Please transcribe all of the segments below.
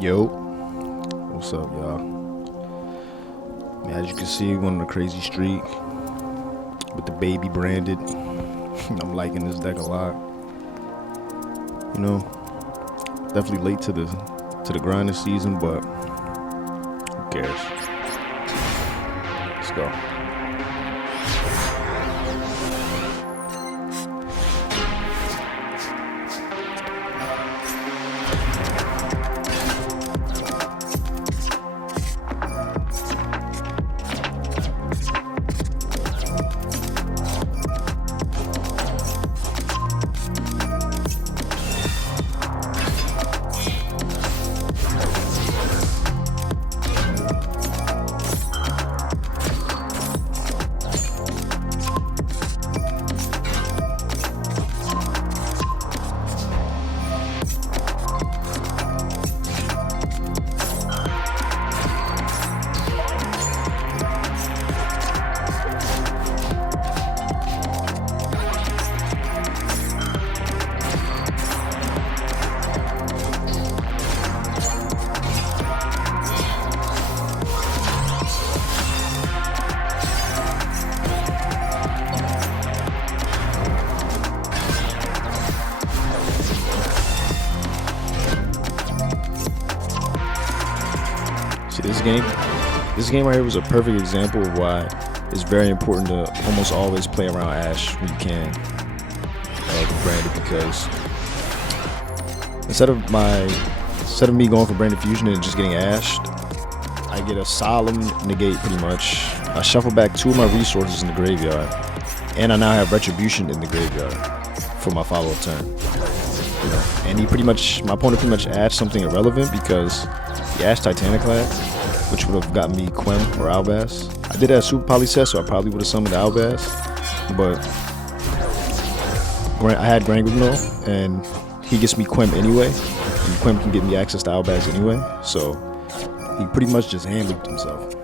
Yo, what's up, y'all? Man, as you can see, we're on a crazy streak with the baby branded. I'm liking this deck a lot. You know, definitely late to the grind this season, but who cares? Let's go. This game right here was a perfect example of why it's very important to almost always play around Ash when you can with Branded, because instead of me going for Branded Fusion and just getting Ashed, I get a solemn negate pretty much. I shuffle back 2 of my resources in the graveyard, and I now have Retribution in the graveyard for my follow-up turn. You know, and my opponent pretty much ashed something irrelevant because he ashed Titaniclad, which would have gotten me Quem or Albaz. I did have Super Poly set, so I probably would have summoned Albaz, but I had Grand Grignol, and he gets me Quem anyway, and Quem can get me access to Albaz anyway, so he pretty much just hand-looped himself.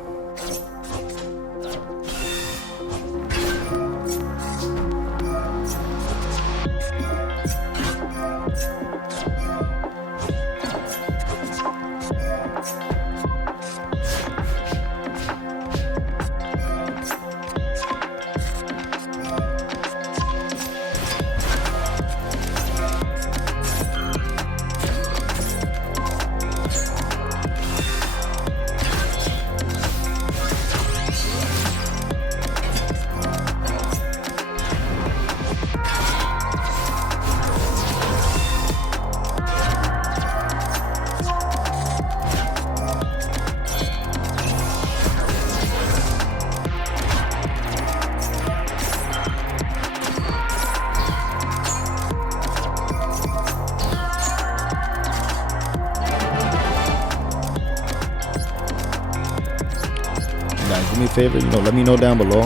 Guys, do me a favor, let me know down below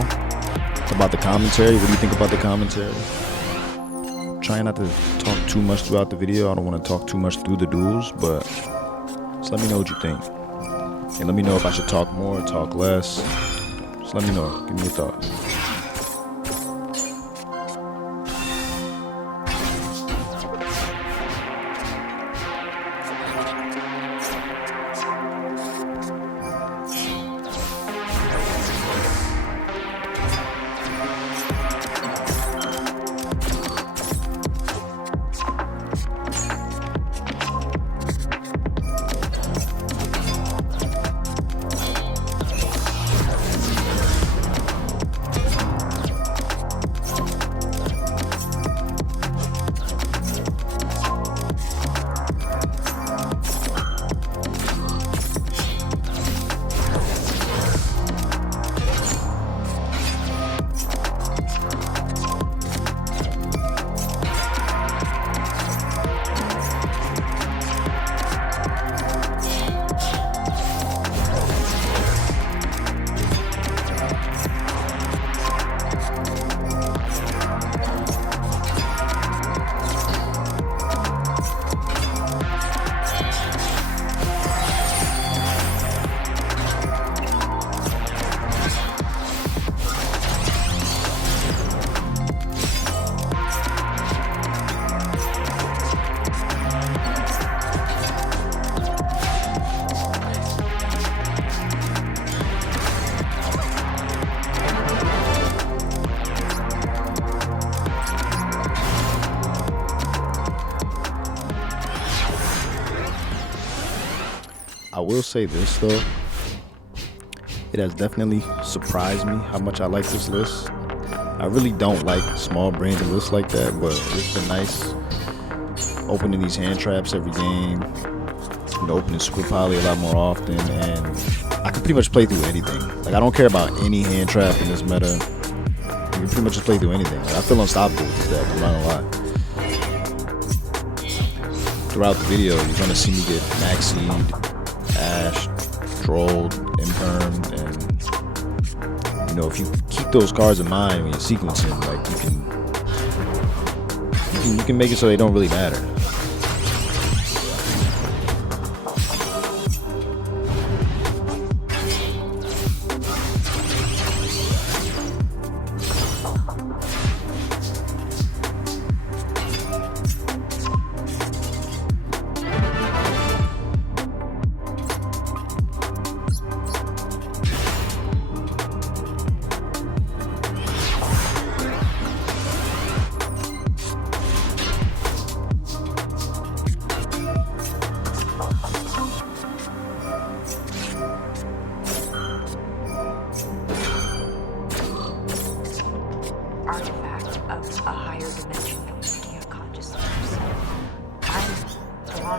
about the commentary. What do you think about the commentary? Trying not to talk too much throughout the video. I don't want to talk too much through the duels, but just let me know what you think. And let me know if I should talk more, talk less. Just let me know. Give me your thoughts. I will say this though, it has definitely surprised me how much I like this list. I really don't like small branded lists like that, but it's been nice opening these hand traps every game, you know, opening Super Poly a lot more often, and I can pretty much play through anything. Like, I don't care about any hand trap in this meta. You can pretty much just play through anything. Like, I feel unstoppable with this deck, I'm not gonna lie. Throughout the video, you're gonna see me get maxied, ashed, trolled, impermed, and you know, if you keep those cards in mind when you're sequencing, like you can make it so they don't really matter.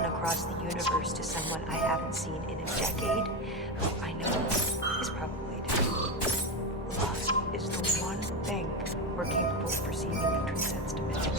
Across the universe to someone I haven't seen in a decade, who I know is probably dead. Lost is the one thing we're capable of perceiving that transcends dimension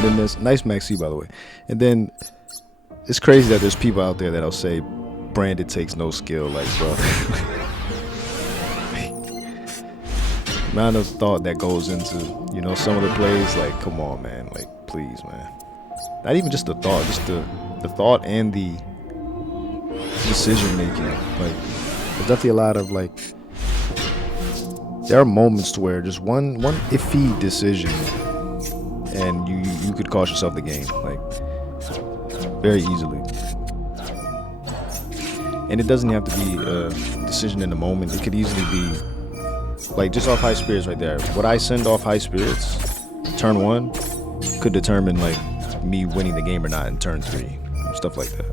And then there's nice maxi, by the way. And then it's crazy that there's people out there that'll say branded takes no skill. Like, bro, amount of thought that goes into, you know, some of the plays. Like, come on, man. Like, please, man. Not even just the thought, just the thought and the decision making. Like, there's definitely a lot of like. There are moments to where just one iffy decision, and you could cost yourself the game, like, very easily. And it doesn't have to be a decision in the moment. It could easily be like just off high spirits right there. What I send off high spirits turn 1 could determine like me winning the game or not in turn 3, stuff like that.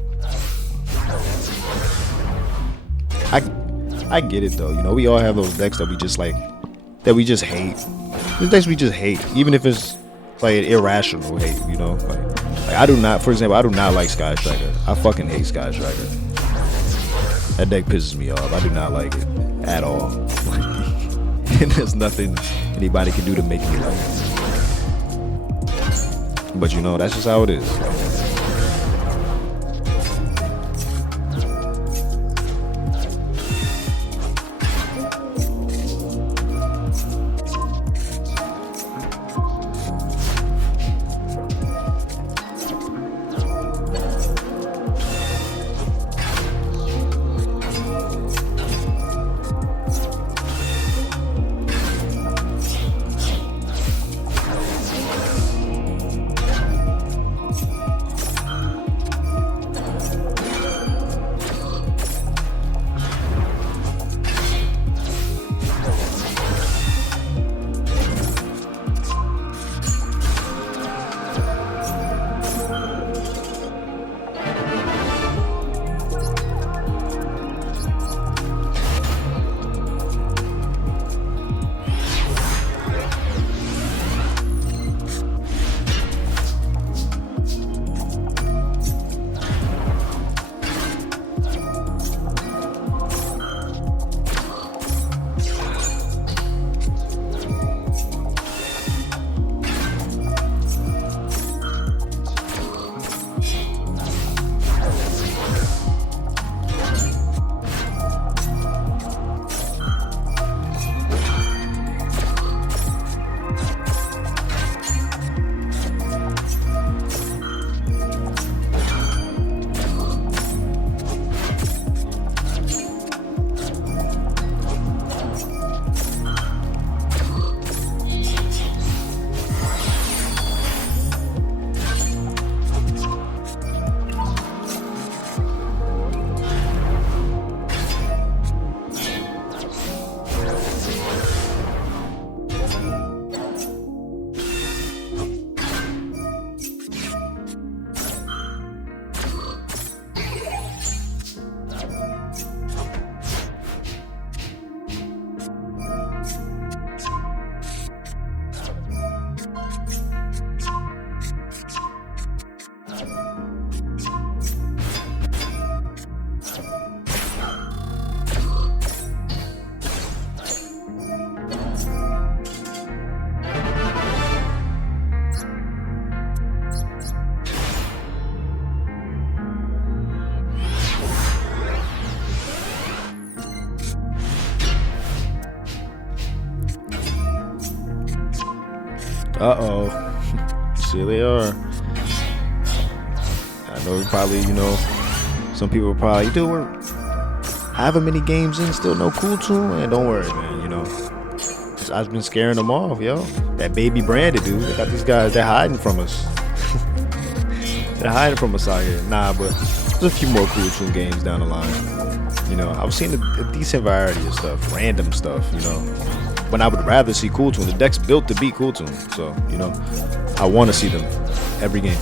I get it though, you know, we all have those decks that we just like, that we just hate. There's decks we just hate, even if it's like an irrational hate, you know. Like I do not, for example, I do not like Sky Striker. I fucking hate Sky Striker. That deck pisses me off. I do not like it at all. And there's nothing anybody can do to make me like it. But you know, that's just how it is. Uh-oh. See, they are. I know probably, you know, some people are probably, dude, we're however many games in, still no Kewl Tune, man. Don't worry, man, you know. I've been scaring them off, yo. That baby branded, dude. They got these guys, they're hiding from us. They're hiding from us out here. Nah, but there's a few more Kewl Tune games down the line. You know, I've seen a decent variety of stuff, random stuff, you know. But I would rather see Kewl Tune. The deck's built to beat Kewl Tune, so, you know, I want to see them every game.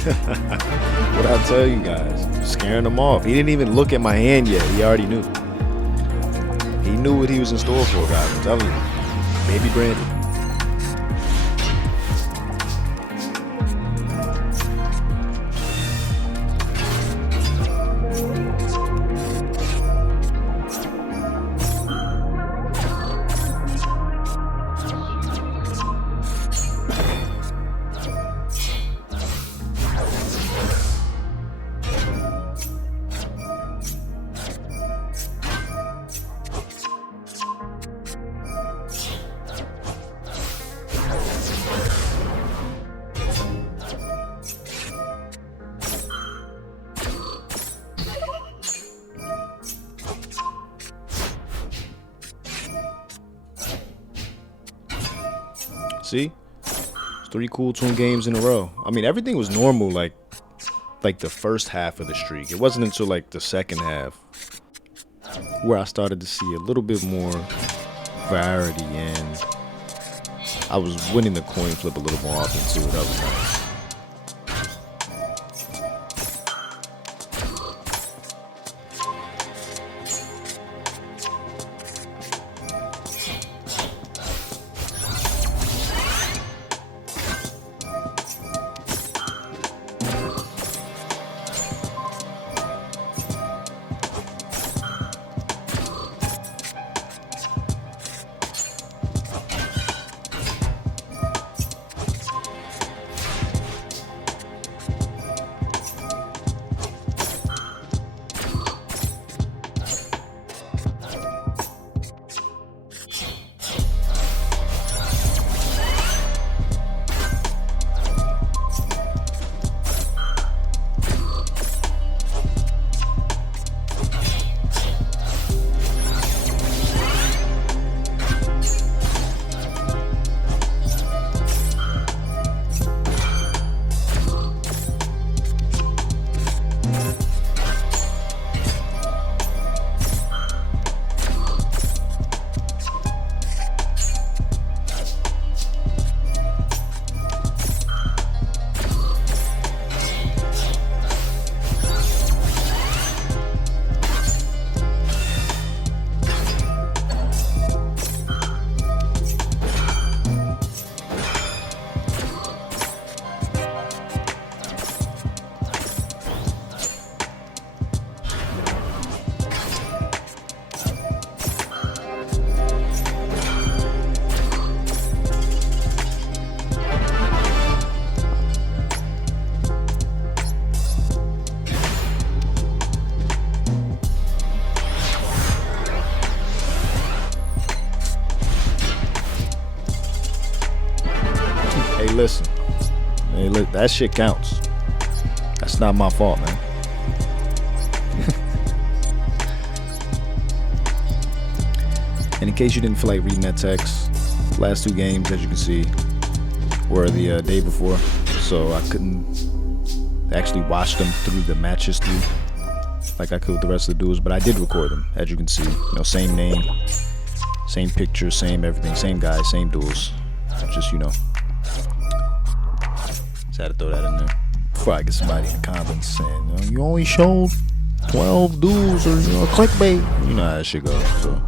What I tell you guys, scaring him off. He didn't even look at my hand yet. He already knew. He knew what he was in store for, guys. I'm telling you, baby Brandon. See? It's 3 Kewl Tune games in a row. I mean, everything was normal like the first half of the streak. It wasn't until like the second half where I started to see a little bit more variety, and I was winning the coin flip a little more often too. That was nice. listen. Hey, look, that shit counts. That's not my fault, man. And in case you didn't feel like reading that text, last 2 games, as you can see, were the day before, so I couldn't actually watch them through the match history like I could with the rest of the duels, but I did record them, as you can see. You know, same name, same picture, same everything, same guy, same duels. Just, you know, just had to throw that in there before I get somebody in the comments saying, you only showed 12 duels, or, you know, clickbait. You know how that shit goes, so.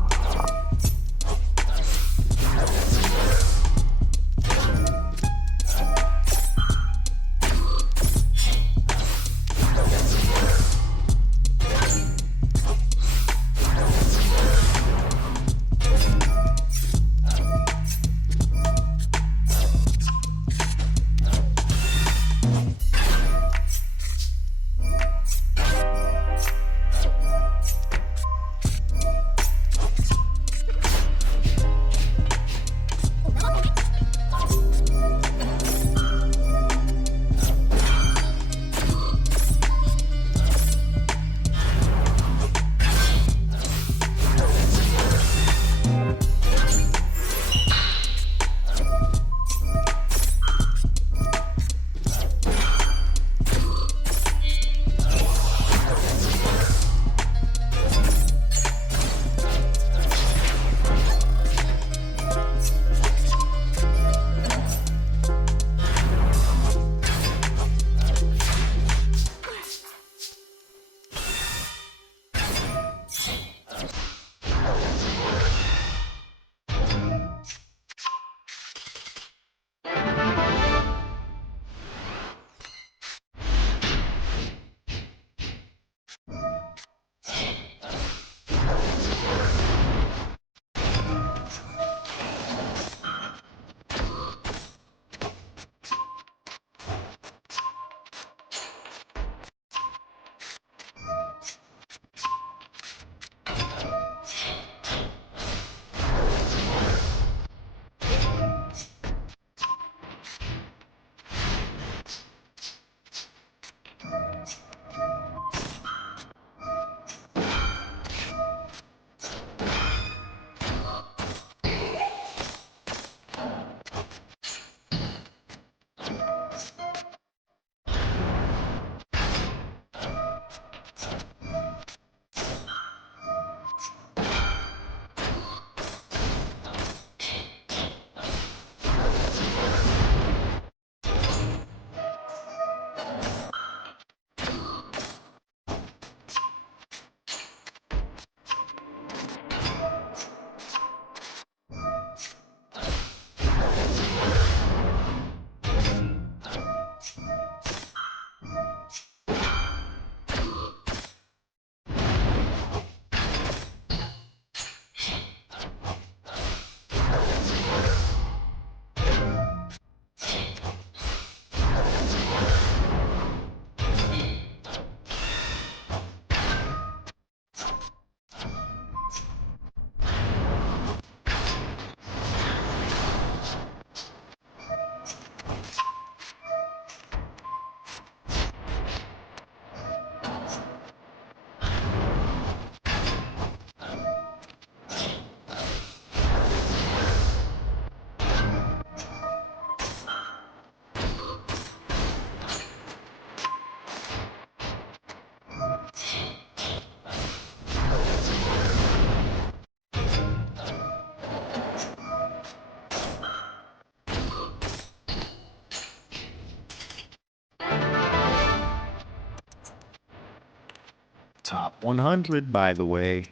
Top 100, by the way.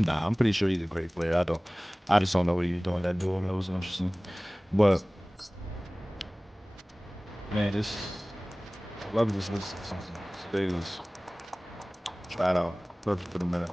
Nah, I'm pretty sure he's a great player. I just don't know what he was doing that duel. That was interesting. But man, love this list. Stay this. Try it out. Love it for the minute.